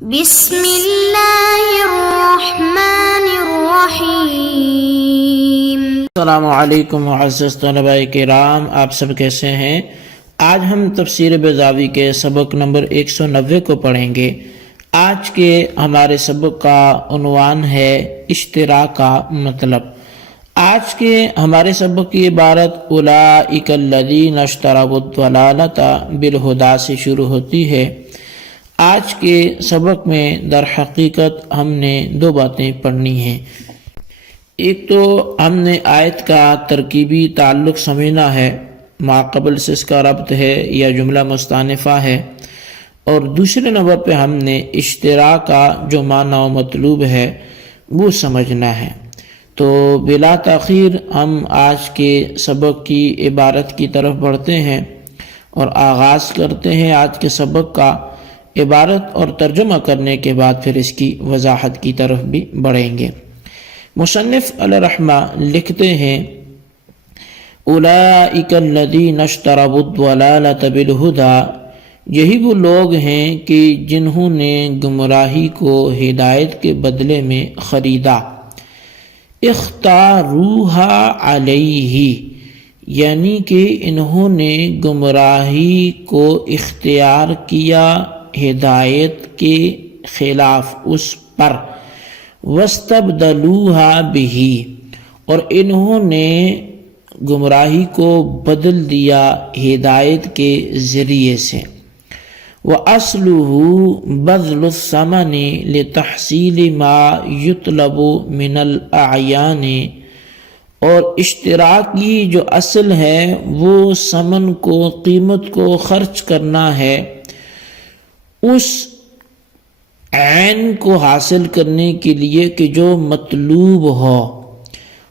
بسم اللہ الرحمن الرحیم۔ السلام علیکم معزز طلباء کرام، آپ سب کیسے ہیں؟ آج ہم تفسیر بیضاوی کے سبق نمبر 190 کو پڑھیں گے۔ آج کے ہمارے سبق کا عنوان ہے اشتراک کا مطلب۔ آج کے ہمارے سبق کی عبارت اولئک الذین اشتروا الضلالۃ بالہدیٰ سے شروع ہوتی ہے۔ آج کے سبق میں در حقیقت ہم نے دو باتیں پڑھنی ہیں۔ ایک تو ہم نے آیت کا ترکیبی تعلق سمجھنا ہے، ما قبل سے اس کا ربط ہے یا جملہ مستانفہ ہے، اور دوسرے نمبر پہ ہم نے اشتراک کا جو معنی و مطلوب ہے وہ سمجھنا ہے۔ تو بلا تاخیر ہم آج کے سبق کی عبارت کی طرف بڑھتے ہیں اور آغاز کرتے ہیں آج کے سبق کا۔ عبارت اور ترجمہ کرنے کے بعد پھر اس کی وضاحت کی طرف بھی بڑھیں گے۔ مصنف علیہ رحمہ لکھتے ہیں اولئک الذین اشتروا الضلالۃ بالہدیٰ، یہی وہ لوگ ہیں کہ جنہوں نے گمراہی کو ہدایت کے بدلے میں خریدا۔ اختاروہا علیہ، یعنی کہ انہوں نے گمراہی کو اختیار کیا ہدایت کے خلاف اس پر۔ واستبدلوہا بہ، اور انہوں نے گمراہی کو بدل دیا ہدایت کے ذریعے سے۔ وَأَصْلُهُ بَذْلُ الثَّمَنِ لِتَحْصِيلِ مَا يُطْلَبُ مِنَ الْأَعْيَانِ، اور اشتراک کی جو اصل ہے وہ ثمن کو، قیمت کو خرچ کرنا ہے اس عین کو حاصل کرنے کے لیے کہ جو مطلوب ہو۔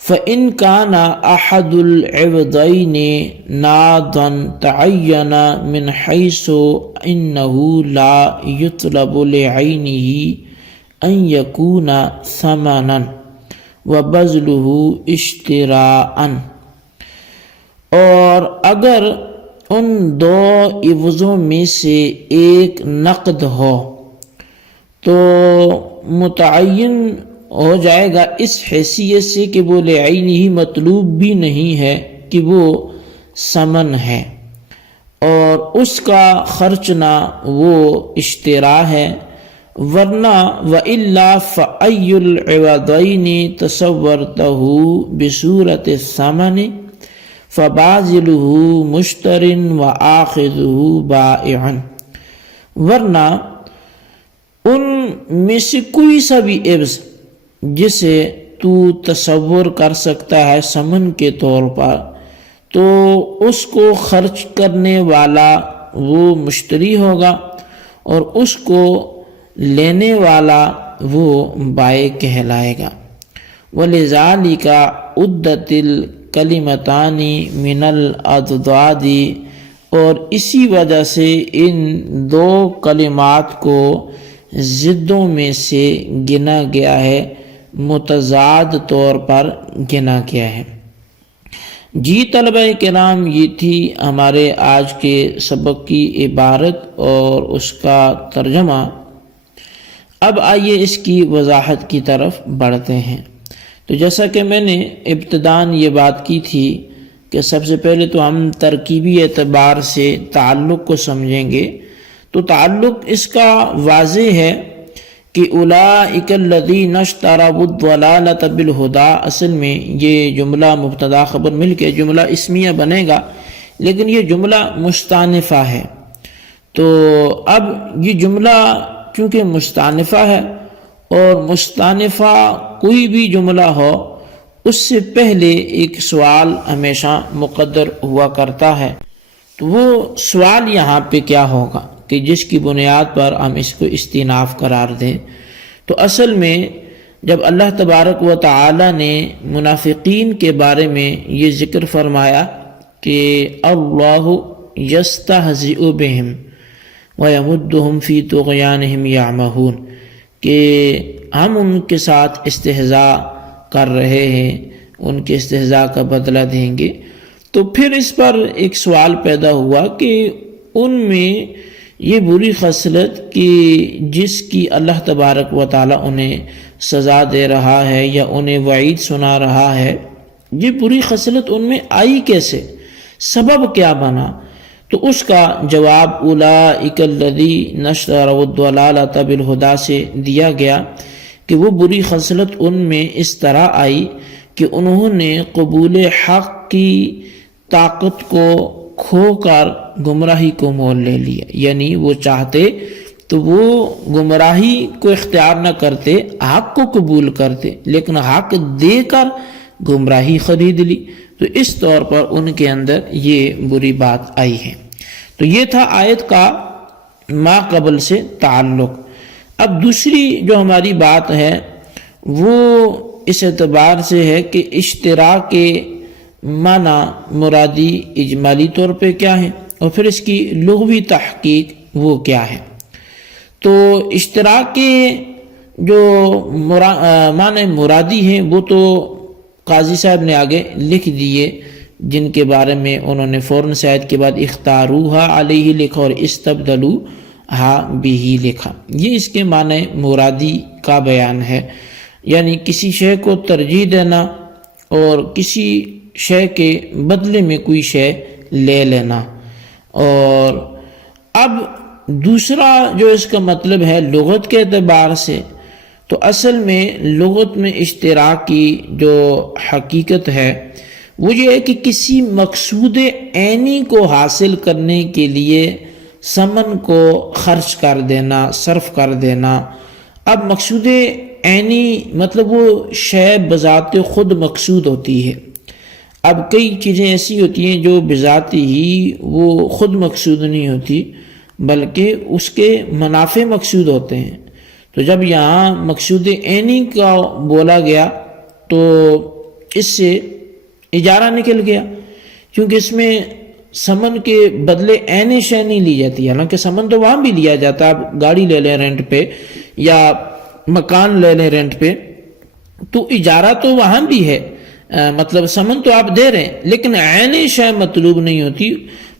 فَإِنْ كَانَ أَحَدُ الْعِوَضَيْنِ نَادًا تَعَيَّنَ مِنْ حَيْثُ إِنَّهُ لَا يُطْلَبُ لِعَيْنِهِ أَنْ يَكُونَ ثَمَنًا وَبَذْلُهُ اشْتِرَاءً، اور اگر ان دو عوضوں میں سے ایک نقد ہو تو متعین ہو جائے گا اس حیثیت سے کہ وہ لعینہ مطلوب بھی نہیں ہے کہ وہ ثمن ہے، اور اس کا خرچنا وہ اشترا ہے۔ ورنہ وَإِلَّا فَأَيُّ الْعِوَضَيْنِ تَصَوَّرْتَهُ بِصُورَةِ الثَّمَنِ فَبَاذِلُهُ مُشْتَرٍ وَآخِذُهُ بَائِعٌ، ورنہ ان میں سے کوئی سا بھی عوض جسے تو تصور کر سکتا ہے ثمن کے طور پر، تو اس کو خرچ کرنے والا وہ مشتری ہوگا اور اس کو لینے والا وہ بائع کہلائے گا۔ وَلِذَلِكَ عُدَّتِ الْكَلِمَتَانِ مِنَ الْأَضْدَادِ، اور اسی وجہ سے ان دو کلمات کو ضدوں میں سے گنا گیا ہے، متضاد طور پر گنا گیا ہے۔ جی طلبہ کرام، یہ تھی ہمارے آج کے سبق کی عبارت اور اس کا ترجمہ۔ اب آئیے اس کی وضاحت کی طرف بڑھتے ہیں۔ تو جیسا کہ میں نے ابتداً یہ بات کی تھی کہ سب سے پہلے تو ہم ترکیبی اعتبار سے تعلق کو سمجھیں گے۔ تو تعلق اس کا واضح ہے کہ اولئک الذین اشتروا الضلالۃ بالہدیٰ، اصل میں یہ جملہ مبتدا خبر مل کے جملہ اسمیہ بنے گا، لیکن یہ جملہ مستانفہ ہے۔ تو اب یہ جملہ چونکہ مستانفہ ہے، اور مستانفہ کوئی بھی جملہ ہو اس سے پہلے ایک سوال ہمیشہ مقدر ہوا کرتا ہے۔ تو وہ سوال یہاں پہ کیا ہوگا کہ جس کی بنیاد پر ہم اس کو استئناف قرار دیں؟ تو اصل میں جب اللہ تبارک و تعالی نے منافقین کے بارے میں یہ ذکر فرمایا کہ اللہ یستہزئ بہم ویمدہم فی طغیانہم یعمہون، کہ ہم ان کے ساتھ استہزاء کر رہے ہیں، ان کے استہزاء کا بدلہ دیں گے۔ تو پھر اس پر ایک سوال پیدا ہوا کہ ان میں یہ بری خصلت کہ جس کی اللہ تبارک و تعالیٰ انہیں سزا دے رہا ہے یا انہیں وعید سنا رہا ہے، یہ بری خصلت ان میں آئی کیسے، سبب کیا بنا؟ تو اس کا جواب اولئک الذین اشتروا الضلالۃ بالہدیٰ سے دیا گیا کہ وہ بری خصلت ان میں اس طرح آئی کہ انہوں نے قبول حق کی طاقت کو کھو کر گمراہی کو مول لے لیا، یعنی وہ چاہتے تو وہ گمراہی کو اختیار نہ کرتے، حق کو قبول کرتے، لیکن حق دے کر گمراہی خرید لی، تو اس طور پر ان کے اندر یہ بری بات آئی ہے۔ تو یہ تھا آیت کا ما قبل سے تعلق۔ اب دوسری جو ہماری بات ہے وہ اس اعتبار سے ہے کہ اشتراک کے معنی مرادی اجمالی طور پہ کیا ہے اور پھر اس کی لغوی تحقیق وہ کیا ہے۔ تو اشتراک کے جو معنی مرادی ہیں وہ تو قاضی صاحب نے آگے لکھ دیے، جن کے بارے میں انہوں نے فوراً سے آیت کے بعد اختاروہا علیہ لکھا اور استبدلوہا بھی لکھا۔ یہ اس کے معنی مرادی کا بیان ہے، یعنی کسی شے کو ترجیح دینا اور کسی شے کے بدلے میں کوئی شے لے لینا۔ اور اب دوسرا جو اس کا مطلب ہے لغت کے اعتبار سے، تو اصل میں لغت میں اشتراک کی جو حقیقت ہے وہ یہ ہے کہ کسی مقصود عینی کو حاصل کرنے کے لیے ثمن کو خرچ کر دینا، صرف کر دینا۔ اب مقصود عینی مطلب وہ شے بذات خود مقصود ہوتی ہے۔ اب کئی چیزیں ایسی ہوتی ہیں جو بذات ہی وہ خود مقصود نہیں ہوتی بلکہ اس کے منافع مقصود ہوتے ہیں۔ تو جب یہاں مقصود عینی کا بولا گیا تو اس سے اجارہ نکل گیا، کیونکہ اس میں ثمن کے بدلے عین شے نہیں لی جاتی، حالانکہ ثمن تو وہاں بھی لیا جاتا ہے۔ آپ گاڑی لے لیں رینٹ پہ یا مکان لے لیں رینٹ پہ تو اجارہ تو وہاں بھی ہے، مطلب ثمن تو آپ دے رہے ہیں، لیکن عین شے مطلوب نہیں ہوتی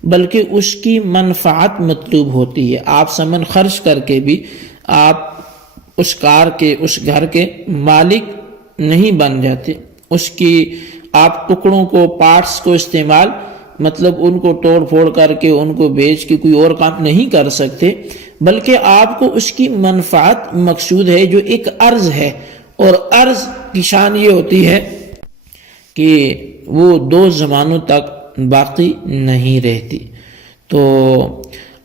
بلکہ اس کی منفعت مطلوب ہوتی ہے۔ آپ ثمن خرچ کر کے بھی آپ اس کار کے، اس گھر کے مالک نہیں بن جاتے، اس کی آپ ٹکڑوں کو، پارٹس کو استعمال مطلب ان کو توڑ پھوڑ کر کے ان کو بیچ کے کوئی اور کام نہیں کر سکتے، بلکہ آپ کو اس کی منفعت مقصود ہے جو ایک عرض ہے، اور عرض کی شان یہ ہوتی ہے کہ وہ 2 زمانوں تک باقی نہیں رہتی۔ تو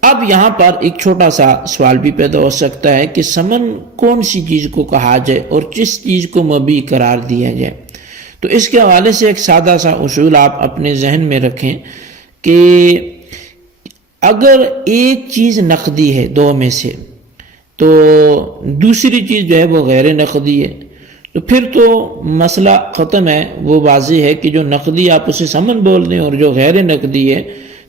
اب یہاں پر ایک چھوٹا سا سوال بھی پیدا ہو سکتا ہے کہ ثمن کون سی چیز کو کہا جائے اور کس چیز کو مبیع قرار دیا جائے۔ تو اس کے حوالے سے ایک سادہ سا اصول آپ اپنے ذہن میں رکھیں کہ اگر ایک چیز نقدی ہے 2 میں سے تو دوسری چیز جو ہے وہ غیر نقدی ہے، تو پھر تو مسئلہ ختم ہے۔ وہ واضح ہے کہ جو نقدی آپ اسے ثمن بول دیں اور جو غیر نقدی ہے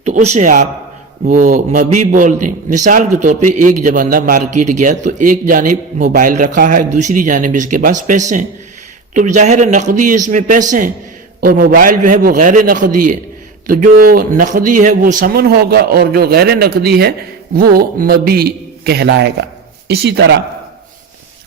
تو اسے آپ وہ مبیع بول دیں۔ مثال کے طور پہ ایک جب بندہ مارکیٹ گیا تو ایک جانب موبائل رکھا ہے، دوسری جانب اس کے پاس پیسے ہیں، تو ظاہر نقدی اس میں پیسے ہیں اور موبائل جو ہے وہ غیر نقدی ہے، تو جو نقدی ہے وہ ثمن ہوگا اور جو غیر نقدی ہے وہ مبیع کہلائے گا۔ اسی طرح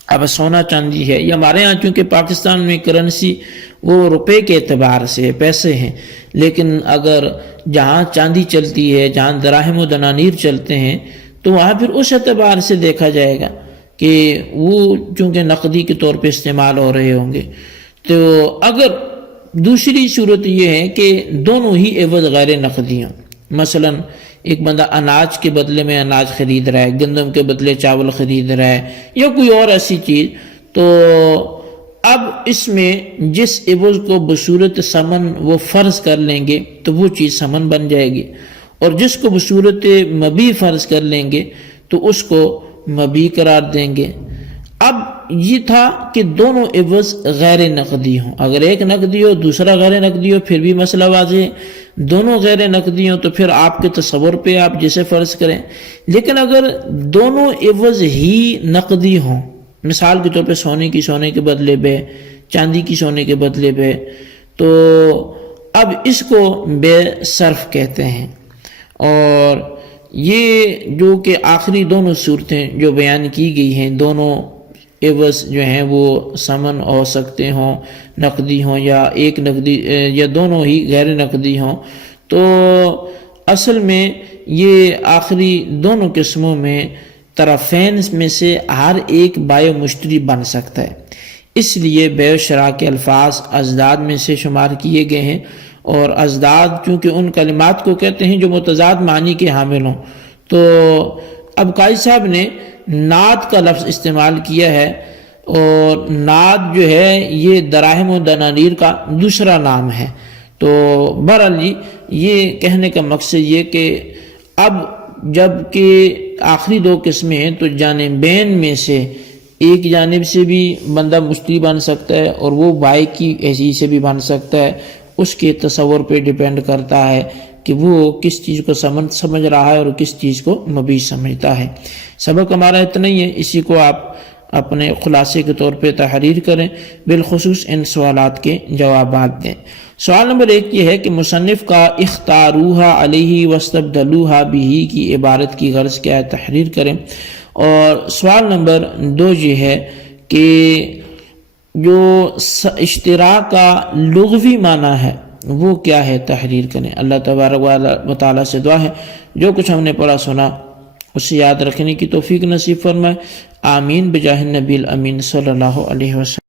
اب سونا چاندی ہے، یہ ہمارے ہاں چونکہ پاکستان میں کرنسی وہ روپے کے اعتبار سے پیسے ہیں، لیکن اگر جہاں چاندی چلتی ہے، جہاں دراہم و دنانیر چلتے ہیں، تو وہاں پھر اس اعتبار سے دیکھا جائے گا کہ وہ چونکہ نقدی کے طور پہ استعمال ہو رہے ہوں گے۔ تو اگر دوسری صورت یہ ہے کہ دونوں ہی عوض غیر نقدی ہوں، مثلا ایک بندہ اناج کے بدلے میں اناج خرید رہا ہے، گندم کے بدلے چاول خرید رہا ہے یا کوئی اور ایسی چیز، تو اب اس میں جس عوض کو بصورت ثمن وہ فرض کر لیں گے تو وہ چیز ثمن بن جائے گی، اور جس کو بصورت مبیع فرض کر لیں گے تو اس کو مبیع قرار دیں گے۔ اب یہ تھا کہ دونوں عوض غیر نقدی ہوں، اگر ایک نقدی ہو دوسرا غیر نقدی ہو پھر بھی مسئلہ واضح ہے، دونوں غیر نقدی ہوں تو پھر آپ کے تصور پہ آپ جسے فرض کریں، لیکن اگر دونوں عوض ہی نقدی ہوں، مثال کے طور پہ سونے کی سونے کے بدلے پہ، چاندی کی سونے کے بدلے پہ، تو اب اس کو بے صرف کہتے ہیں، اور یہ جو کہ آخری دونوں صورتیں جو بیان کی گئی ہیں، دونوں عوض جو ہیں وہ ثمن ہو سکتے ہوں، نقدی ہوں یا ایک نقدی یا دونوں ہی غیر نقدی ہوں، تو اصل میں یہ آخری دونوں قسموں میں طرفین میں سے ہر ایک بائع و مشتری بن سکتا ہے۔ اس لیے بیع و شراء کے الفاظ ازداد میں سے شمار کیے گئے ہیں، اور ازداد چونکہ ان کلمات کو کہتے ہیں جو متضاد معنی کے حامل ہوں۔ تو اب قاضی صاحب نے ناد کا لفظ استعمال کیا ہے، اور ناد جو ہے یہ دراہم و دنانیر کا دوسرا نام ہے۔ تو بہرحال یہ کہنے کا مقصد یہ کہ اب جب کہ آخری دو قسمیں ہیں تو جانبین میں سے ایک جانب سے بھی بندہ مشتری بن سکتا ہے، اور وہ بائع کی حیثیت سے بھی بن سکتا ہے۔ اس کے تصور پہ ڈیپینڈ کرتا ہے کہ وہ کس چیز کو سمجھ رہا ہے اور کس چیز کو مبیح سمجھتا ہے۔ سبق ہمارا اتنا ہی ہے، اسی کو آپ اپنے خلاصے کے طور پہ تحریر کریں، بالخصوص ان سوالات کے جوابات دیں۔ سوال نمبر 1 یہ ہے کہ مصنف کا اختاروہا علیہ واستبدلوہا بہ کی عبارت کی غرض کیا ہے، تحریر کریں۔ اور سوال نمبر 2 یہ ہے کہ جو اشتراک کا لغوی معنی ہے وہ کیا ہے، تحریر کریں۔ اللہ تبارک و تعالیٰ سے دعا ہے جو کچھ ہم نے پڑھا سنا اسے یاد رکھنے کی توفیق نصیب فرمائے، آمین بجاہ النبی الامین صلی اللہ علیہ وسلم۔